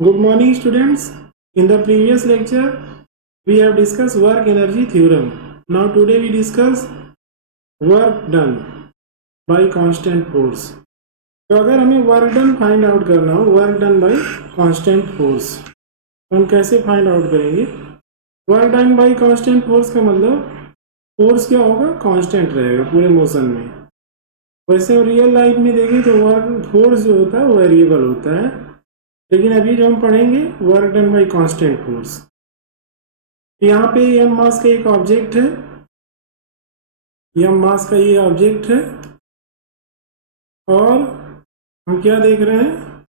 Good morning, students. In the previous lecture, we have discussed work energy theorem. Now today we discuss work done by constant force. तो अगर हमें work done find out करना हो, work done by constant force, हम कैसे find out करेंगे? Work done by constant force का मतलब फोर्स क्या होगा? कांस्टेंट रहेगा पूरे मोशन में। वैसे रियल लाइफ में देखें तो वर्क फोर्स जो होता है वो वेरिएबल होता है, लेकिन अभी जो हम पढ़ेंगे work done by constant force. यहाँ पे एम मास का एक ऑब्जेक्ट है, एम मास का ये ऑब्जेक्ट है, और हम क्या देख रहे हैं?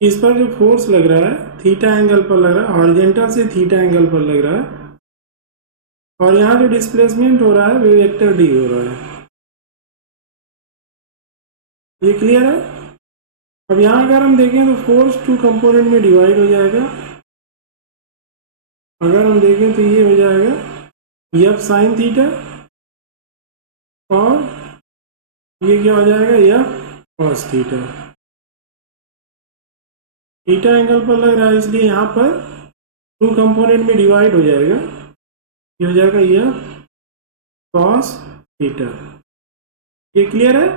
इस पर जो फोर्स लग रहा है थीटा एंगल पर लग रहा है, हॉरिजॉन्टल से थीटा एंगल पर लग रहा है, और यहाँ जो डिस्प्लेसमेंट हो रहा है वो वेक्टर डी हो रहा है। ये क्लियर है? अब यहाँ अगर हम देखें तो फोर्स टू कंपोनेंट में डिवाइड हो जाएगा। अगर हम देखें तो ये हो जाएगा एफ साइन थीटा, और ये क्या हो जाएगा? F cos theta. Theta angle पर लग रहा है इसलिए यहाँ पर टू कंपोनेंट में डिवाइड हो जाएगा, ये हो जाएगा एफ कॉस थीटा। ये क्लियर है?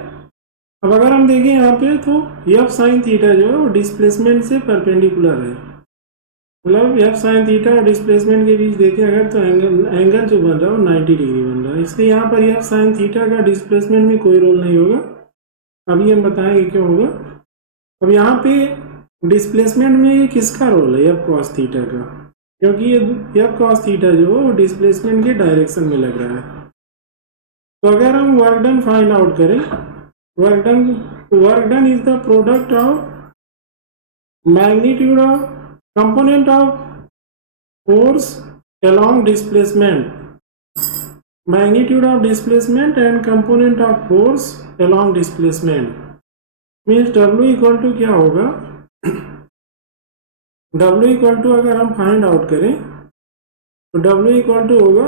अब अगर हम देखें यहाँ पे तो एफ साइन थीटा जो है वो डिस्प्लेसमेंट से परपेंडिकुलर है, मतलब एफ साइन थीटा और डिस्प्लेसमेंट के बीच देखें अगर तो एंगल जो बन रहा है वो 90 डिग्री बन रहा है, इसलिए यहाँ पर एफ साइन थीटा का डिस्प्लेसमेंट में कोई रोल नहीं होगा। अभी हम बताएंगे क्यों होगा। अब यहाँ पे डिस्प्लेसमेंट में किसका रोल है? एफ कॉस थीटा का, क्योंकि ये एफ कॉस थीटा जो है वो डिस्प्लेसमेंट के डायरेक्शन में लग रहा है। तो अगर हम वर्क डन फाइंड आउट करें, work done is the product of magnitude of component of force along displacement, magnitude of displacement and component of force along displacement means W equal to क्या होगा? W इक्वल टू अगर हम find out करें तो W equal to होगा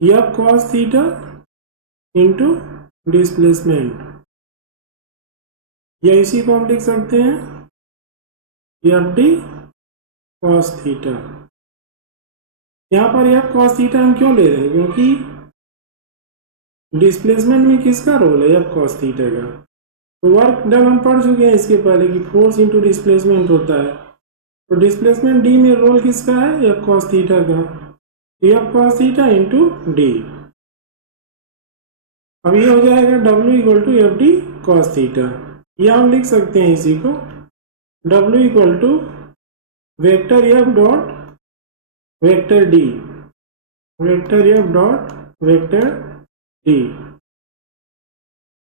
F cos theta into displacement, या इसी को हम लिख सकते हैं एफ डी कॉस थीटा। यहाँ पर एफ कॉस थीटा हम क्यों ले रहे हैं? क्योंकि डिस्प्लेसमेंट में किसका रोल है? एफ कॉस थीटा का। तो वर्क डन हम पढ़ चुके हैं इसके पहले कि फोर्स इंटू डिस्प्लेसमेंट होता है, तो डिस्प्लेसमेंट डी में रोल किसका है? एफ कॉस थीटा का। F cos theta into D, अब ये हो जाएगा W equal to F D cos theta, या हम लिख सकते हैं इसी को W equal to vector F dot vector D, vector F dot vector D,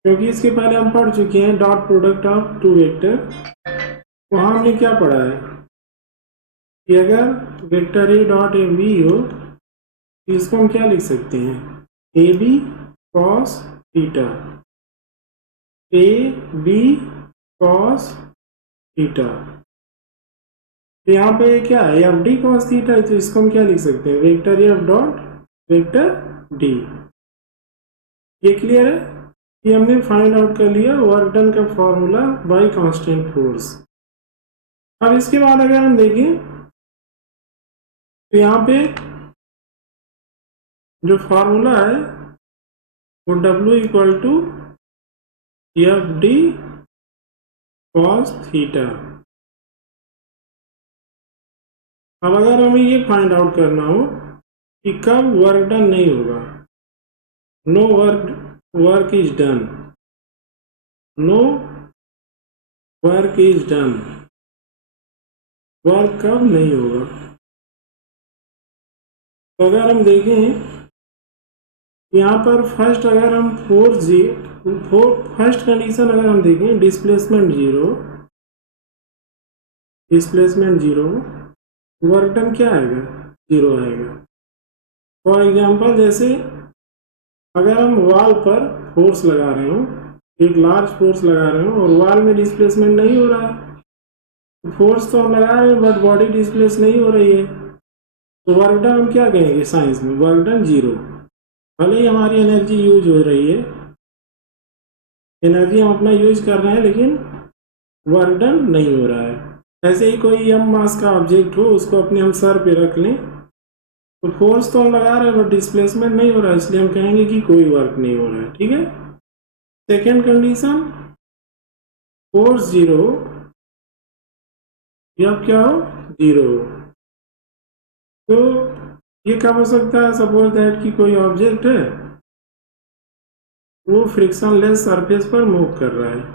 क्योंकि इसके पहले हम पढ़ चुके हैं dot product of two vector. वहाँ हमने क्या पढ़ा है कि अगर vector A dot A B हो तो इसको हम क्या लिख सकते हैं? A B cos theta, A B cos theta. तो यहाँ पे क्या है? एफ डी कॉस थीटा, तो इसको हम क्या लिख सकते हैं? Vector F dot vector D. ये क्लियर है? ये हमने फाइंड आउट कर लिया वर्क डन का फॉर्मूला बाय कांस्टेंट फोर्स। अब इसके बाद अगर हम देखें तो यहाँ पे जो फॉर्मूला है वो W equal to F D cos theta. अब अगर हमें ये फाइंड आउट करना हो कि कब वर्क डन नहीं होगा, no work is done, no work is done, work कब नहीं होगा? तो अगर हम देखें यहाँ पर फर्स्ट अगर हम फर्स्ट कंडीशन अगर हम देखें डिस्प्लेसमेंट जीरो, वर्क डन क्या आएगा? जीरो आएगा। फॉर एग्जांपल जैसे अगर हम वॉल पर फोर्स लगा रहे हो, एक लार्ज फोर्स लगा रहे हो और वॉल में डिस्प्लेसमेंट नहीं हो रहा है, फोर्स तो हम लगा रहे हैं बट बॉडी डिस्प्लेस नहीं हो रही है, तो वर्क डन हम क्या कहेंगे साइंस में? Work done zero. भले ही हमारी एनर्जी यूज हो रही है, एनर्जी हम अपना यूज कर रहे हैं, लेकिन वर्क डन नहीं हो रहा है। ऐसे ही कोई m मास का ऑब्जेक्ट हो, उसको अपने हम सर पे रख लें, तो फोर्स तो हम लगा रहे हैं बट डिस्प्लेसमेंट नहीं हो रहा है, इसलिए हम कहेंगे कि कोई वर्क नहीं हो रहा है। ठीक है। सेकेंड कंडीशन, फोर्स जीरो या क्या हो, जीरो। तो ये कब हो सकता है? सपोज दैट कि कोई ऑब्जेक्ट है, वो फ्रिक्शनलेस सरफेस पर मूव कर रहा है।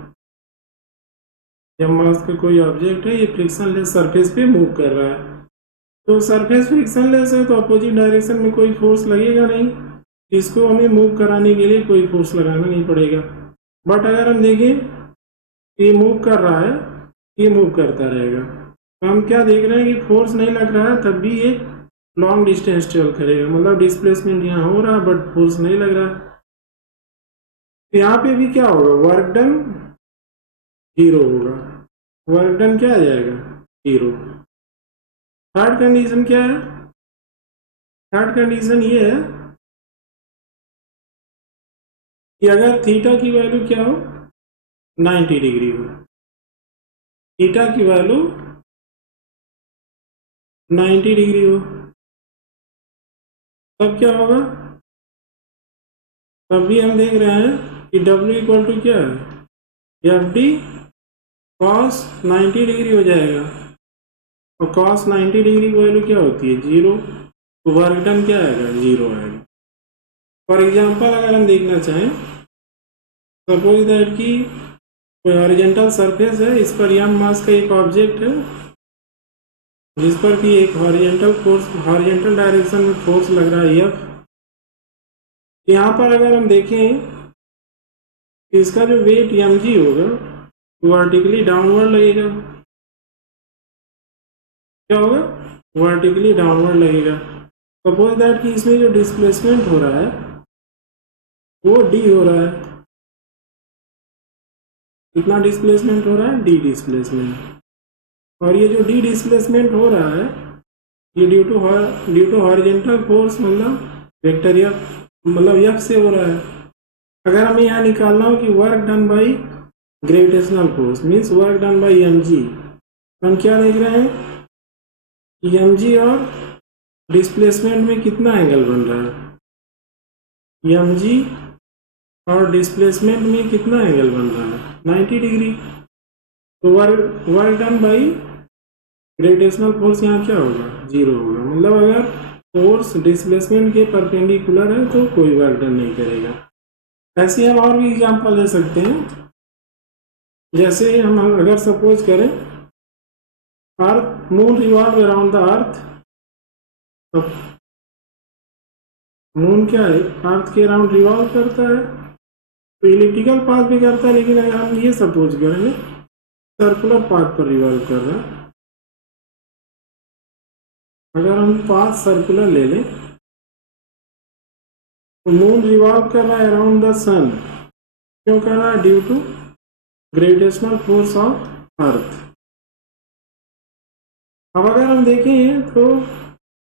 एम मास का कोई ऑब्जेक्ट है, ये फ्रिक्शनलेस सरफेस पे मूव कर रहा है। तो सरफेस फ्रिक्शनलेस है, तो अपोजिट डायरेक्शन में कोई फोर्स लगेगा नहीं, इसको हमें मूव कराने के लिए कोई फोर्स लगाना नहीं पड़ेगा। बट अगर हम देखें ये मूव कर रहा है, ये मूव करता रहेगा, तो हम क्या देख रहे हैं कि फोर्स नहीं लग रहा है, तब भी ये लॉन्ग डिस्टेंस ट्रेवल करेगा, मतलब डिस्प्लेसमेंट यहाँ हो रहा है बट फोर्स नहीं लग रहा है। तो यहाँ पे भी क्या होगा, वर्क डन जीरो होगा, वर्क डन क्या आ जाएगा, जीरो। थर्ड कंडीशन क्या है? थर्ड कंडीशन ये है कि अगर थीटा की वैल्यू क्या हो, 90 डिग्री हो, थीटा की वैल्यू 90 डिग्री हो, तब क्या होगा? तब भी हम देख रहे हैं कि W इक्वल टू क्या है, एफ डी कॉस 90 डिग्री हो जाएगा, और कॉस 90 डिग्री की वैल्यू क्या होती है, जीरो। तो वर्क डन क्या आएगा, जीरो आएगा। फॉर एग्जाम्पल अगर हम देखना चाहें, सपोज दैट कि कोई हॉरिजॉन्टल सरफेस है, इस पर m मास का एक ऑब्जेक्ट है, जिस पर कि एक हॉरिजॉन्टल फोर्स, हॉरिजॉन्टल डायरेक्शन में फोर्स लग रहा है F। यहाँ पर अगर हम देखें कि इसका जो वेट mg होगा, वर्टिकली डाउनवर्ड लगेगा। क्या होगा, वर्टिकली डाउनवर्ड लगेगा। सपोज दैट कि इसमें जो डिस्प्लेसमेंट हो रहा है वो d हो रहा है। कितना डिस्प्लेसमेंट हो रहा है, d डिस्प्लेसमेंट। और ये जो d डिस्प्लेसमेंट हो रहा है, ये ड्यू टू हॉरिजॉन्टल फोर्स, मतलब वेक्टर एफ, मतलब एफ से हो रहा है। अगर हमें यहाँ निकालना हो कि work done by gravitational force means work done by mg, हम क्या देख रहे हैं कि mg और डिस्प्लेसमेंट में कितना एंगल बन रहा है, mg और डिस्प्लेसमेंट में कितना एंगल बन रहा है, 90 डिग्री। तो work done by gravitational force यहाँ क्या होगा, जीरो होगा। मतलब अगर फोर्स डिस्प्लेसमेंट के परपेंडिकुलर है तो कोई वर्क डन नहीं करेगा। ऐसे हम और भी एग्जांपल ले सकते हैं। जैसे हम अगर सपोज करें earth, moon revolve around the earth, तो मून क्या है, अर्थ के अराउंड रिवॉल्व करता है, तो इलिप्टिकल पाथ भी करता है, लेकिन अगर हम ये सपोज करें सर्कुलर पाथ पर रिवॉल्व कर रहा है, अगर हम पाथ सर्कुलर ले लें तो मून रिवॉल्व कर रहा है अराउंड द सन। क्यों कर रहा है, due to gravitational force of earth. अब अगर हम देखें तो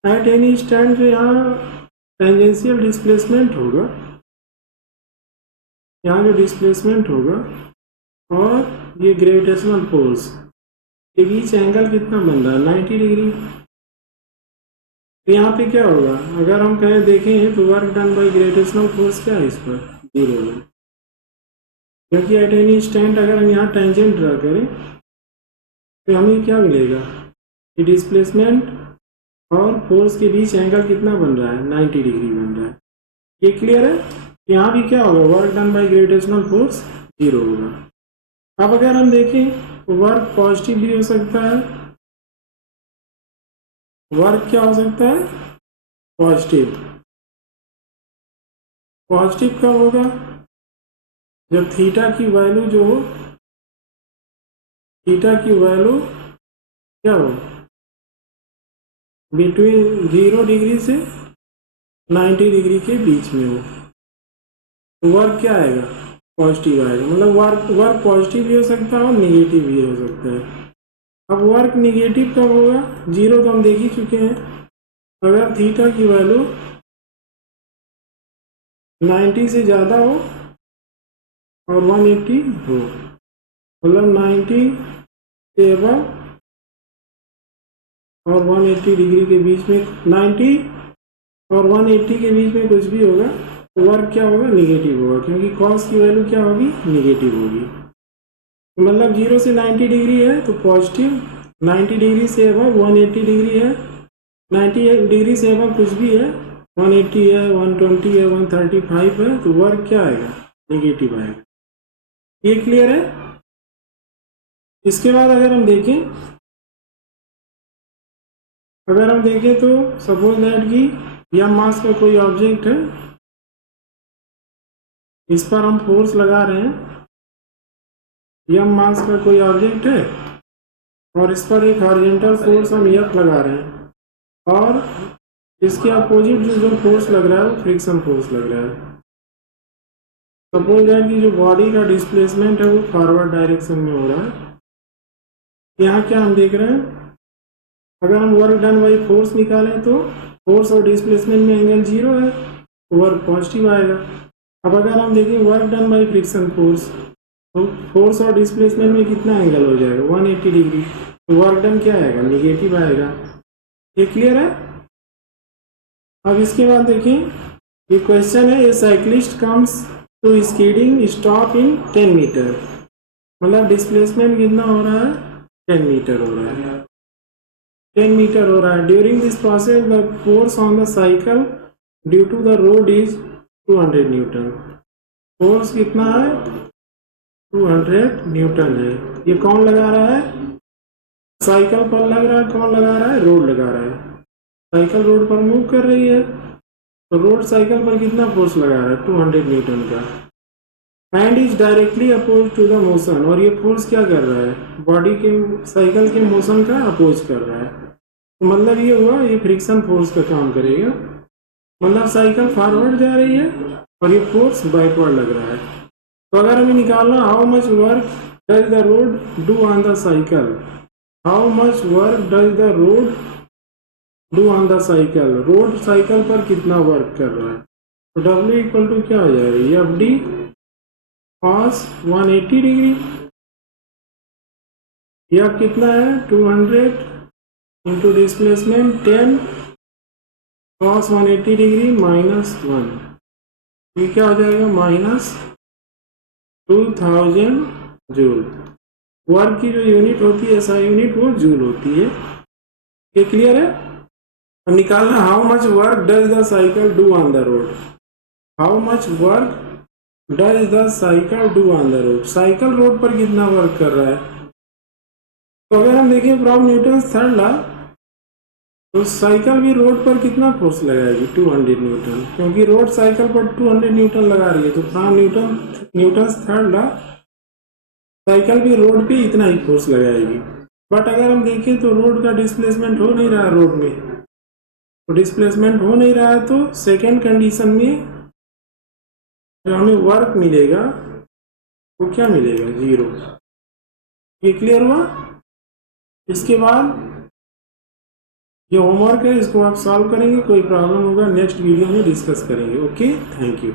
एट एनी स्टैंड जो यहाँ टेंजेंशियल डिस्प्लेसमेंट होगा, यहाँ जो डिस्प्लेसमेंट होगा और ये ग्रेविटेशनल फोर्स के बीच एंगल कितना बन रहा है, 90 डिग्री। तो यहाँ पे क्या होगा, अगर हम कहें देखें तो work done by gravitational force क्या है इस पर, जीरो है। क्योंकि एट एनी स्टैंड अगर हम यहाँ टेंजेंट ड्रा करें तो हमें क्या मिलेगा कि डिस्प्लेसमेंट और फोर्स के बीच एंगल कितना बन रहा है, 90 डिग्री बन रहा है। ये क्लियर है। यहाँ भी क्या होगा, work done by gravitational force zero होगा। अब अगर हम देखें तो वर्क पॉजिटिव भी हो सकता है, वर्क क्या हो सकता है, पॉजिटिव। पॉजिटिव कब होगा, जब थीटा की वैल्यू जो हो, थीटा की वैल्यू क्या हो, बिटवीन 0 डिग्री से 90 डिग्री के बीच में हो, तो वर्क क्या आएगा, पॉजिटिव आएगा। मतलब वर्क पॉजिटिव भी हो सकता है और निगेटिव भी हो सकता है। अब वर्क निगेटिव कब होगा, जीरो तो हम देख ही चुके हैं। अगर थीटा की वैल्यू 90 से ज़्यादा हो और 180 हो, मतलब 90 से अबव और 180 डिग्री के बीच में 90 और 180 के बीच में कुछ भी होगा तो वर्क क्या होगा, निगेटिव होगा, क्योंकि कॉस की वैल्यू क्या होगी, निगेटिव होगी। तो मतलब 0 से 90 डिग्री है तो पॉजिटिव, 90 डिग्री से अबव 180 डिग्री है, 90 डिग्री से अबव कुछ भी है, 180 है, 120 है, 135 है, तो वर्क क्या आएगा, निगेटिव आएगा। ये क्लियर है। इसके बाद अगर हम देखें तो सपोज दैट कि यह मास का कोई ऑब्जेक्ट है, इस पर हम फोर्स लगा रहे हैं, यह मास का कोई ऑब्जेक्ट है और इस पर एक हॉरिजॉन्टल फोर्स हम F लगा रहे हैं, और इसके अपोजिट जो फोर्स लग रहा है वो फ्रिक्शन फोर्स लग रहा है। सपोज दैट कि जो बॉडी का डिस्प्लेसमेंट है वो फॉरवर्ड डायरेक्शन में हो रहा है। यहाँ क्या हम देख रहे हैं, अगर हम वर्क डन बाई फोर्स निकालें तो फोर्स और डिस्प्लेसमेंट में एंगल 0 है तो वर्क पॉजिटिव आएगा। अब अगर हम देखें work done by friction force, तो फोर्स और डिस्प्लेसमेंट में कितना एंगल हो जाएगा, 180 डिग्री, तो वर्क डन क्या आएगा, निगेटिव आएगा। ये क्लियर है। अब इसके बाद देखें, ये क्वेश्चन है, a cyclist comes to skidding stop in 10 metre, मतलब डिस्प्लेसमेंट कितना हो रहा है, 10 मीटर हो रहा है, 10 मीटर हो रहा है। During this process the force on the cycle due to the road is 200 newton. Force कितना है, 200 न्यूटन है। ये कौन लगा रहा है, साइकिल पर लग रहा है, कौन लगा रहा है, रोड लगा रहा है। साइकिल रोड पर मूव कर रही है तो रोड साइकिल पर कितना फोर्स लगा रहा है, 200 न्यूटन का, and is directly oppose to the motion, और ये फोर्स क्या कर रहा है, बॉडी के साइकिल के मोशन का अपोज कर रहा है। तो मतलब ये हुआ, ये फ्रिक्शन फोर्स का काम करेगा, मतलब साइकिल फॉरवर्ड जा रही है और ये फोर्स बैकवर्ड लग रहा है। तो अगर हमें निकालना how much work does the road do on the cycle, how much work does the road do on the cycle, road cycle पर कितना वर्क कर रहा है, तो W इक्वल टू क्या हो जाएगा, एफ डी cos 180 डिग्री, यह कितना है, 200 into displacement 10 cos 180 degree minus 1, ये क्या हो जाएगा, माइनस 2000 जूल। वर्क की जो यूनिट होती है SI यूनिट वो जूल होती है। ये क्लियर है। अब निकालना how much work does the cycle do on the road, how much work does the cycle do on the road, cycle road पर कितना वर्क कर रहा है। तो अगर हम देखें फ्रॉम न्यूटन थर्ड लॉ, तो साइकिल भी रोड पर कितना फोर्स लगाएगी, 200 न्यूटन, क्योंकि रोड साइकिल पर 200 न्यूटन लगा रही है। तो from Newton third law cycle भी रोड पे इतना ही फोर्स लगाएगी। बट अगर हम देखें तो रोड का डिस्प्लेसमेंट हो नहीं रहा है, रोड में तो डिस्प्लेसमेंट हो नहीं रहा है, तो सेकेंड कंडीशन में जो हमें वर्क मिलेगा वो क्या मिलेगा, 0। ये क्लियर हुआ। इसके बाद ये होमवर्क है, इसको आप सॉल्व करेंगे, कोई प्रॉब्लम होगा नेक्स्ट वीडियो में डिस्कस करेंगे। Okay, thank you.